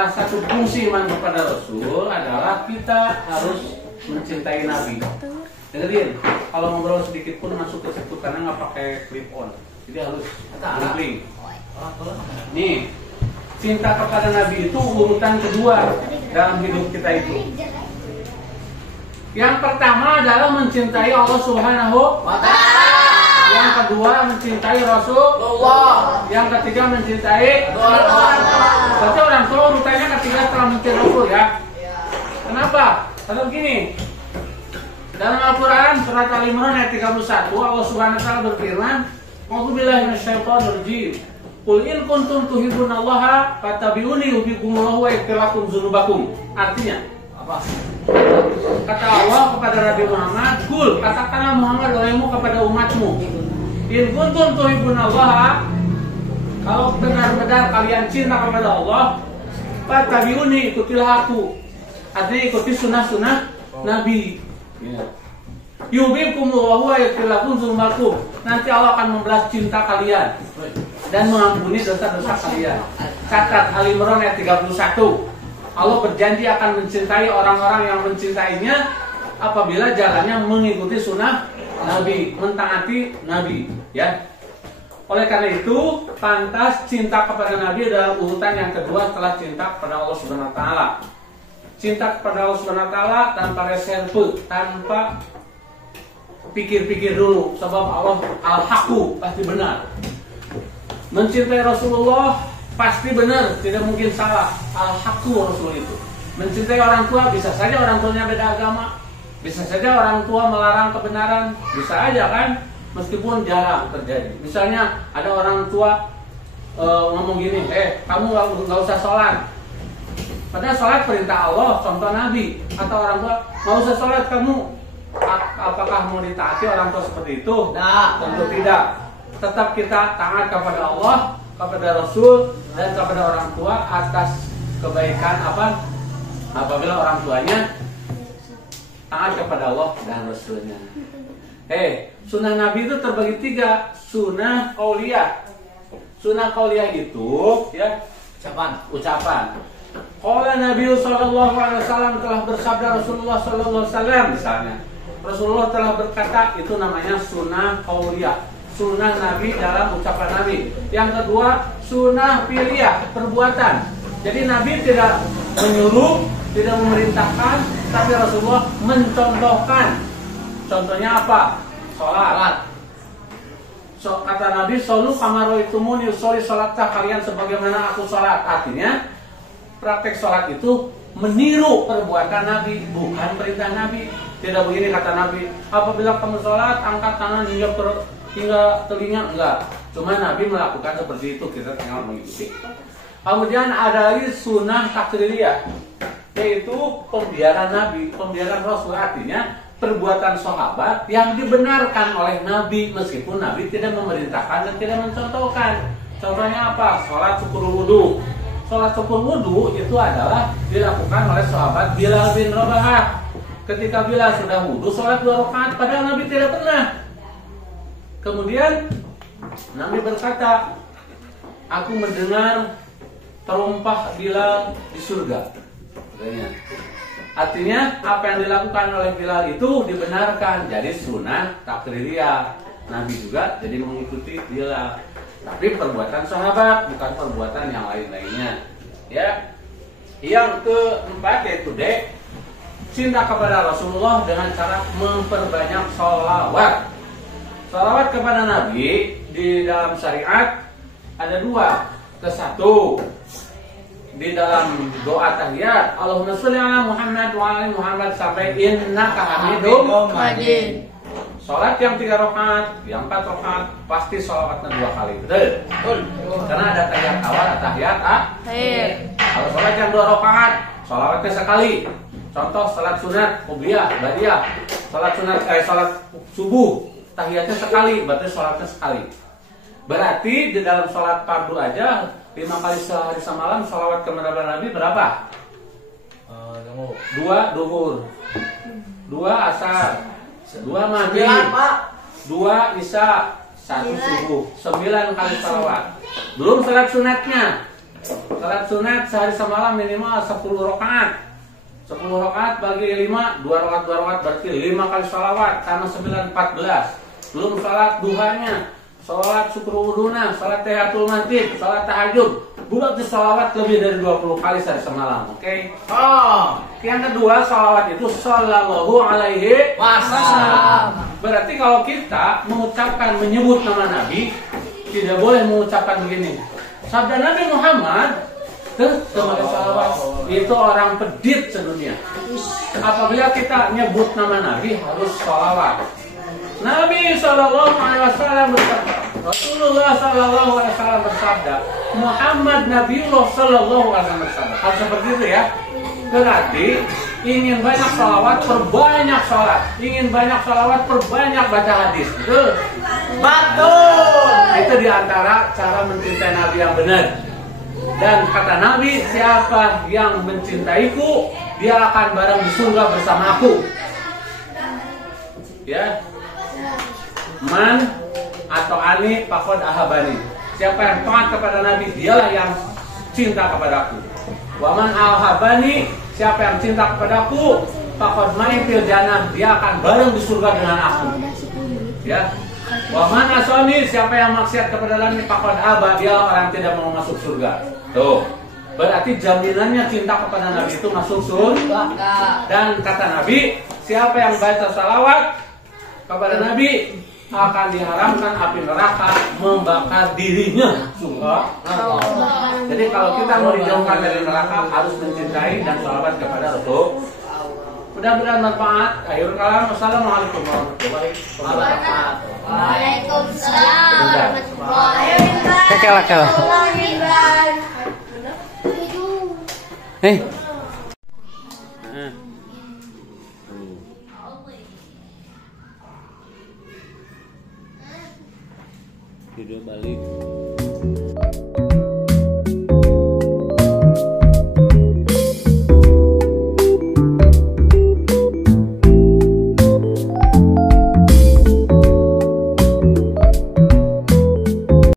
salah satu fungsi iman kepada Rasul adalah kita harus mencintai Nabi. Dengerin, kalau ngobrol sedikit pun masuk ke situ karena nggak pakai clip on, jadi harus link. Nih, cinta kepada Nabi itu urutan kedua dalam hidup kita itu. Yang pertama adalah mencintai Allah Subhanahu wa Ta'ala. Yang kedua mencintai Rasulullah. Yang ketiga mencintai orang tua. Berarti orang tua urutannya ketiga setelah mencintai Rasul ya. Kenapa? Karena begini. Dalam Al-Quran surat Al-Imran ayat 31 Allah Subhanahu wa Ta'ala berfirman, "A'udzubillahi minasyaitonir rajim. Qul in kuntum tuhibbunallaha fattabi'uni yuhibbukumullahu wa yaghfir lakum dzunubakum." Artinya apa? Kata Allah kepada Nabi Muhammad, "Qul, katakanlah Muhammad olehmu kepada umatmu, in kuntum tuhibbunallaha, kalau benar-benar kalian cinta kepada Allah, fattabi'uni, ikutilah aku." Artinya ikuti sunnah-sunnah Nabi. Yuhibbukumullahu wa yaghfir lakum dzunubakum. Nanti Allah akan membalas cinta kalian dan mengampuni dosa-dosa kalian. Catat Al-Imran ayat 31. Allah berjanji akan mencintai orang-orang yang mencintainya apabila jalannya mengikuti sunnah Nabi, mentaati Nabi, ya. Oleh karena itu, pantas cinta kepada Nabi adalah urutan yang kedua setelah cinta kepada Allah Subhanahu wa Ta'ala. Cinta kepada Allah Subhanahu wa Ta'ala tanpa reserve, tanpa pikir-pikir dulu, sebab Allah al-haqqu, pasti benar. Mencintai Rasulullah pasti benar, tidak mungkin salah. Al-haqqu Rasul itu. Mencintai orang tua, bisa saja orang tuanya beda agama, bisa saja orang tua melarang kebenaran, bisa aja kan, meskipun jarang terjadi. Misalnya ada orang tua ngomong gini, kamu nggak usah sholat. Padahal sholat perintah Allah, contoh Nabi. Atau orang tua, nggak usah sholat kamu. Apakah mau ditaati orang tua seperti itu? Nah, tentu tidak. Tetap kita taat kepada Allah, kepada Rasul, dan kepada orang tua atas kebaikan apabila orang tuanya taat kepada Allah dan Rasulnya. Sunnah Nabi itu terbagi 3. Sunnah qauliyah. Sunnah qauliyah itu ya ucapan. Qala Nabi sallallahu alaihi wasallam, telah bersabda Rasulullah sallallahu alaihi wasallam, misalnya Rasulullah telah berkata, itu namanya sunnah qauliyah. Sunnah Nabi dalam ucapan Nabi. Yang kedua, sunnah fi'liyah, perbuatan. Jadi Nabi tidak menyuruh, tidak memerintahkan, tapi Rasulullah mencontohkan. Contohnya apa? Sholat. Kata Nabi, "Sholu kama ra'aitumuni usolli sholatah," kalian sebagaimana aku sholat. Artinya, praktek sholat itu meniru perbuatan Nabi, bukan perintah Nabi. Tidak begini kata Nabi, apabila kamu sholat, angkat tangan hingga telinga, enggak. Cuma Nabi melakukan seperti itu, kita tinggal mengikuti. Kemudian ada lagi sunnah takririyah, yaitu pembiaran Nabi, pembiaran Rasul. Artinya perbuatan sahabat yang dibenarkan oleh Nabi, meskipun Nabi tidak memerintahkan dan tidak mencontohkan. Contohnya apa? Sholat syukur wudu. Sholat syukur wudu itu adalah dilakukan oleh sahabat Bilal bin Rabah. Ketika Bilal sudah wudu, sholat 2 rakaat, padahal Nabi tidak pernah. Kemudian Nabi berkata, "Aku mendengar terompah Bilal di surga." Artinya apa yang dilakukan oleh Bilal itu dibenarkan, jadi sunnah takririyah. Nabi juga jadi mengikuti Bilal, tapi perbuatan sahabat, bukan perbuatan yang lain-lainnya. Ya. Yang keempat yaitu cinta kepada Rasulullah dengan cara memperbanyak sholawat. Sholawat kepada Nabi di dalam syariat ada 2. Satu, di dalam doa tahiyat, Allahumma sholli ala Muhammad wa ala Muhammad sampai innaka hamidum majid. Sholat yang 3 rakaat, yang 4 rakaat pasti sholawatnya 2 kali, betul? Karena ada tahiyat awal, ada tahiyat akhir. Kalau sholat yang 2 rakaat, sholawatnya sekali. Contoh sholat sunat, qobliyah, ba'diyah. Sholat subuh, tahiyatnya sekali, berarti sholatnya sekali. Berarti di dalam sholat fardu aja 5 kali sehari semalam sholawat kepada Nabi berapa? 2 duhur, 2 asar, 2 maghrib, 2 isya, 1 subuh, 9 kali sholawat. Belum sholat sunatnya. Salat sunat sehari semalam minimal 10 rakaat. 10 rakaat bagi 5, 2 rakaat berarti 5 kali sholawat karena 9 14. Belum salat duhanya, salat syukur wuduna, salat tahiyatul masjid, salat tahajud. Berarti sholawat lebih dari 20 kali sehari semalam. Oke? Oh, yang kedua sholawat itu sallallahu alaihi wasallam. Berarti kalau kita mengucapkan menyebut nama Nabi, tidak boleh mengucapkan begini. Sabda Nabi Muhammad sebagai salawat itu orang pedit sedunia. Apabila kita nyebut nama Nabi harus salawat. Nabi Shallallahu Alaihi Wasallam bersabda, Rasulullah Shallallahu Alaihi Wasallam bersabda, Muhammad Nabiullah Shallallahu Alaihi Wasallam bersabda. Harus seperti itu ya. Berarti ingin banyak salawat, perbanyak salat. Ingin banyak salawat, perbanyak baca hadis. Betul? Betul. Itu diantara cara mencintai Nabi yang benar. Dan kata Nabi, siapa yang mencintaiku, dia akan bareng di surga bersamaku. Ya. Man atau ani faqad ahabani. Siapa yang taat kepada Nabi, dialah yang cinta kepadaku. Wa man ahabani, siapa yang cinta kepadaku, faqad ma'i fil jannah, dia akan bareng di surga dengan aku. Ya. Wa man asani, siapa yang maksiat kepada Nabi, faqad aba, dia orang yang tidak mau masuk surga. Tuh. Berarti jaminannya cinta kepada Nabi itu masuk surga. Dan kata Nabi, siapa yang baca salawat kepada Nabi akan diharamkan api neraka membakar dirinya. Jadi kalau kita mau dijauhkan dari neraka harus mencintai dan salawat kepada Rasul. Mudah-mudahan bermanfaat. Akhirul kalam. Wassalamualaikum warahmatullahi wabarakatuh. Waalaikumsalam warahmatullahi wabarakatuh. Video balik.